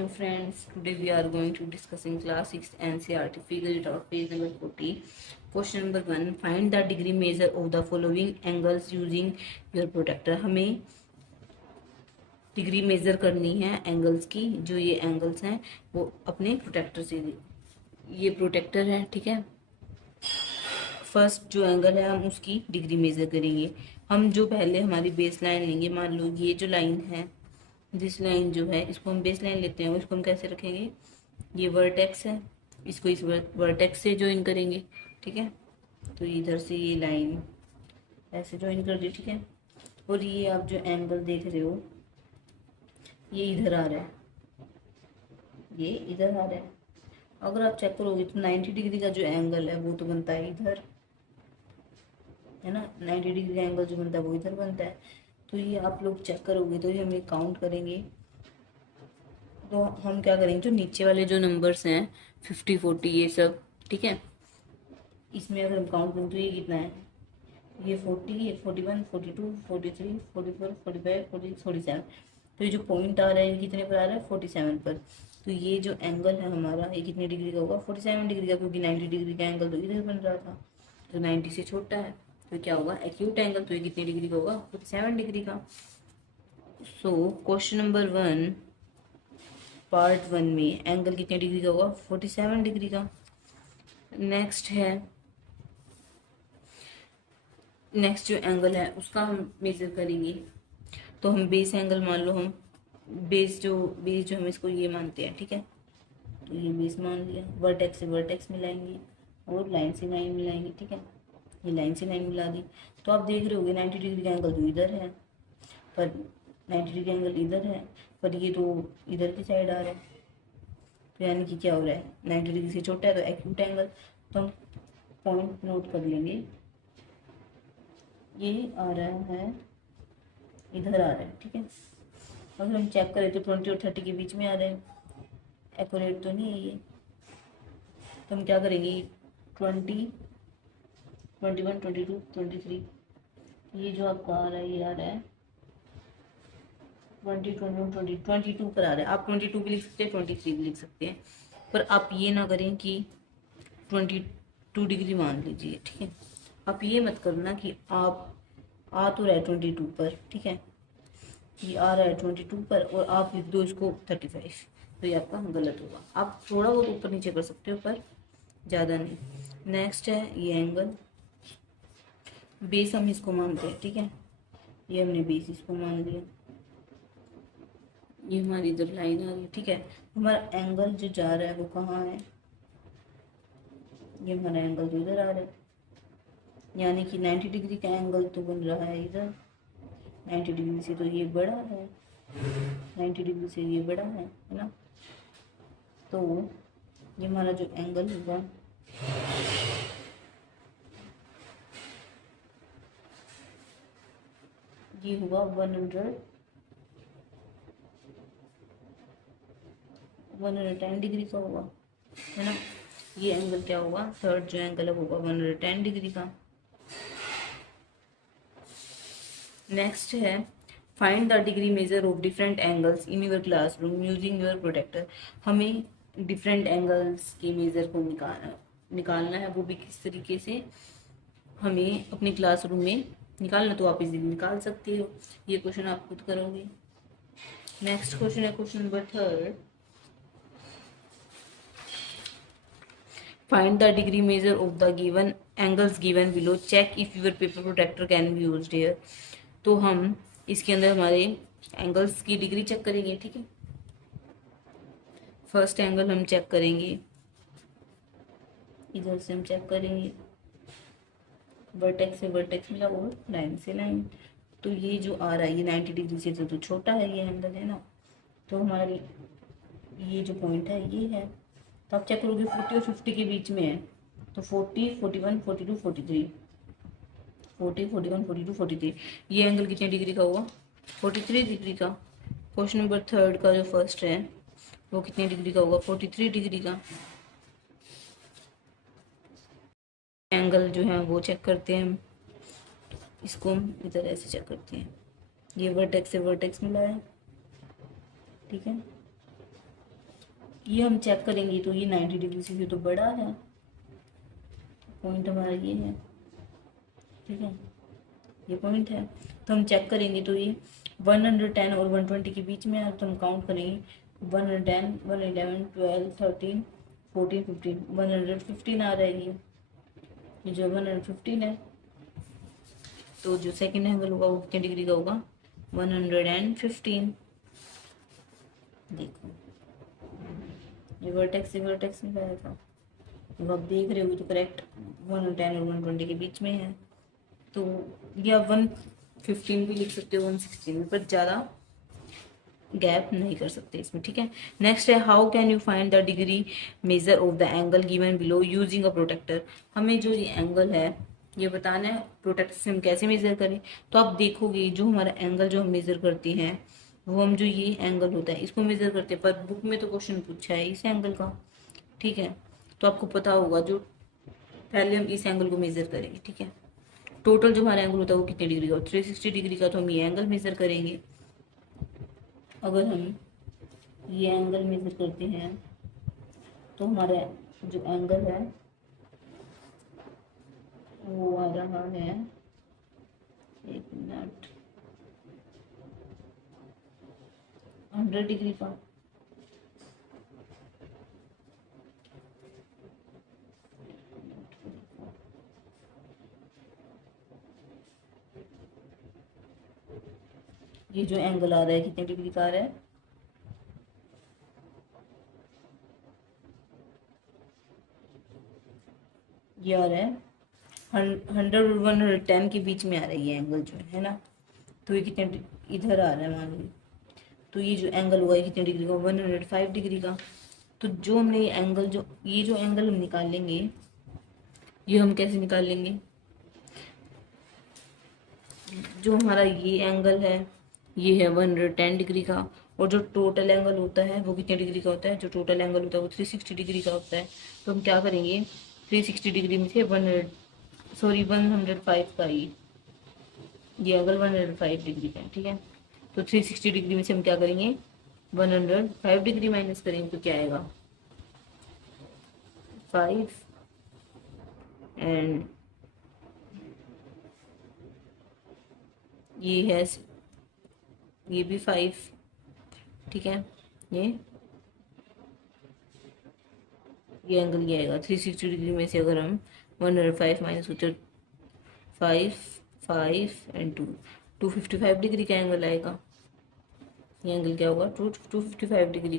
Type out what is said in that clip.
Hello friends, today we are going to discuss in class 6 NCERT. Figure it out, page number 40. Question number 1. Find the degree measure of the following angles using your protractor. हमें degree major करनी है angles की, जो ये angles हैं वो अपने protector से। ये प्रोटेक्टर है, ठीक है। फर्स्ट जो एंगल है हम उसकी डिग्री मेजर करेंगे। हम जो पहले हमारी बेस लाइन लेंगे, मान लो ये जो लाइन है, दिस लाइन जो है, इसको हम बेस लाइन लेते हैं। इसको हम कैसे रखेंगे, ये वर्टेक्स है, इसको इस वर्टेक्स से ज्वाइन करेंगे, ठीक है। तो इधर से ये लाइन ऐसे ज्वाइन कर दी, ठीक है। और ये आप जो एंगल देख रहे हो ये इधर आ रहा है, ये इधर आ रहा है। अगर आप चेक करोगे तो 90 डिग्री का जो एंगल है वो तो बनता है इधर, है ना। 90 डिग्री का एंगल जो बनता है वो इधर बनता है। तो ये आप लोग चेक करोगे तो ये हम ये काउंट करेंगे। तो हम क्या करेंगे, जो नीचे वाले जो नंबर्स हैं 50, 40 ये सब, ठीक है, इसमें अगर हम काउंट करें तो ये कितना है, ये 40, ये 41, 42, 43, 44, 45, 46, 47। तो ये जो पॉइंट आ रहा है ये कितने पर आ रहा है, 47 पर। तो ये जो एंगल है हमारा ये कितने डिग्री का होगा, 47 डिग्री का, क्योंकि 90 डिग्री का एंगल तो इधर बन रहा था, तो 90 से छोटा है। तो क्या होगा, एक्यूट एंगल। तो ये कितने डिग्री का होगा, 47 डिग्री का। सो क्वेश्चन नंबर 1 पार्ट 1 में एंगल कितने डिग्री का होगा, 47 डिग्री का। नेक्स्ट जो एंगल है उसका हम मेजर करेंगे। तो हम बेस एंगल मान लो, हम बेस जो हम इसको ये मानते हैं, ठीक है। तो ये बेस मान लिया, वर्टेक्स से वर्टेक्स मिलाएंगे और लाइन से लाइन मिलाएंगे, ठीक है। ये लाइन से लाइन मिला दी। तो आप देख रहे होगे 90 डिग्री का एंगल तो इधर है, पर 90 डिग्री एंगल इधर है, पर ये तो इधर की साइड आ रहा है। तो यानी कि क्या हो रहा है, 90 डिग्री से छोटा है, तो एक्यूट एंगल। तो हम पॉइंट नोट कर लेंगे, ये आ रहा है, इधर आ रहा है, ठीक है। अगर हम चेक करें तो 20 और 30 के बीच में आ रहे हैं, एक्यूरेट तो नहीं है ये। तो हम क्या करेंगे, 20, 21, 22, 23, ये जो आपका आ रहा है ये आ रहा है 20, 21, 20, 22 पर आ रहा है। आप 22 भी लिख सकते हैं, 23 भी लिख सकते हैं, पर आप ये ना करें कि 22 डिग्री मान लीजिए, ठीक है। आप ये मत करना कि आप आ तो रहा है 22 पर, ठीक है, ये आ रहा है 22 पर और आप लिख दो इसको 35, तो ये आपका गलत होगा। आप थोड़ा बहुत ऊपर नीचे कर सकते हो पर ज़्यादा नहीं। नेक्स्ट है ये एंगल, बेस हम इसको मानते हैं, ठीक है। ये हमने बेस इसको मान लिया, ये हमारी इधर लाइन आ रही है, ठीक है। हमारा एंगल जो जा रहा है वो कहाँ है, ये हमारा एंगल जो इधर आ रहा है, यानी कि 90 डिग्री का एंगल तो बन रहा है इधर। 90 डिग्री से तो ये बड़ा है, 90 डिग्री से ये बड़ा है ना। तो ये हमारा जो एंगल होगा ये होगा 110 डिग्री का होगा, है ना। ये एंगल क्या होगा, थर्ड जो एंगल है होगा 110 डिग्री का। नेक्स्ट है find the degree measure of different angles in your classroom using your protractor. हमें डिफरेंट एंगल्स के मेजर को निकालना है, वो भी किस तरीके से हमें अपनी क्लासरूम में निकालना। तो आप इसे निकाल सकते हो, ये क्वेश्चन आप खुद करोगे। नेक्स्ट क्वेश्चन है question number 3, find the degree measure of the given angles given below, check if your paper protractor can be used here. तो हम इसके अंदर हमारे एंगल्स की डिग्री चेक करेंगे, ठीक है। फर्स्ट एंगल हम चेक करेंगे, इधर से हम चेक करेंगे, वर्टेक्स से वर्टेक्स मिला और लाइन से लाइन। तो ये जो आ रहा है ये 90 डिग्री से तो छोटा है ये एंगल, है ना। तो हमारा ये जो पॉइंट है ये है। तो आप चेक करोगे 40 और 50 के बीच में है, तो 40, 41, 42, 43, 40, 41, 42, 43, ये एंगल कितने डिग्री का होगा, 43 डिग्री का। क्वेश्चन नंबर 3 का जो फर्स्ट है वो कितने डिग्री का होगा, 43 डिग्री का। एंगल जो है वो चेक करते हैं हम, इसको हम इधर ऐसे चेक करते हैं, ये वर्टेक्स से वर्टेक्स मिला है, ठीक है। ये हम चेक करेंगे तो ये 90 डिग्री से तो बड़ा है, पॉइंट हमारा ये है, ठीक है, ये पॉइंट है। तो हम चेक करेंगे तो ये 110 और 120 के बीच में है, तो हम काउंट करेंगे 110, 111, 12, 13, 14, 15, 115 आ रहा है ये जो 115 है। तो जो सेकेंड एंगल होगा वो कितने डिग्री का होगा, 115। देखो ये वर्टेक्स से वर्टेक्स में गया था, तो आप देख रहे हो तो करेक्ट 110 और 120 के बीच में है। तो या 115 भी लिख सकते हो, 116 भी, पर ज़्यादा गैप नहीं कर सकते इसमें, ठीक है। नेक्स्ट है how can you find the degree measure of the angle given below using a protractor. हमें जो ये एंगल है ये बताना है प्रोटेक्टर से हम कैसे मेजर करें। तो आप देखोगे जो हमारा एंगल जो हम मेजर करते हैं वो हम जो ये एंगल होता है इसको मेजर करते हैं, पर बुक में तो क्वेश्चन पूछा है इस एंगल का, ठीक है। तो आपको पता होगा जो पहले हम इस एंगल को मेजर करेंगे, ठीक है। टोटल जो हमारा एंगल होता है वो कितने डिग्री का, 360 डिग्री का, तो हम ये एंगल मेजर करेंगे। अगर हम ये एंगल मेजर करते हैं तो हमारा जो एंगल है वो आ रहा है, एक मिनट, 100 डिग्री का। ये जो एंगल आ रहा है कितने डिग्री का आ रहा है, ये आ रहा है 100 और 110 के बीच में आ रहा है ये एंगल जो है ना। तो ये कितने इधर आ रहा है मान लीजिए, तो ये जो एंगल हुआ है कितने डिग्री का, 105 डिग्री का। तो जो हमने ये जो एंगल हम निकालेंगे ये हम कैसे निकाल लेंगे, जो हमारा ये एंगल है ये है 110 डिग्री का, और जो टोटल एंगल होता है वो कितने डिग्री का होता है, जो टोटल एंगल होता है वो 360 डिग्री का होता है। तो हम क्या करेंगे 360 डिग्री में से 105 का ये एंगल 105 डिग्री का है, ठीक है। तो 360 डिग्री में से हम क्या करेंगे 105 डिग्री माइनस करेंगे तो क्या आएगा 5 एंड ये है ये भी 5, ठीक है। ये एंगल ये आएगा 360 डिग्री में से अगर हम 105 माइनस होते 5, 5 एंड 2, 255 डिग्री का एंगल आएगा। ये एंगल क्या होगा 255 डिग्री का।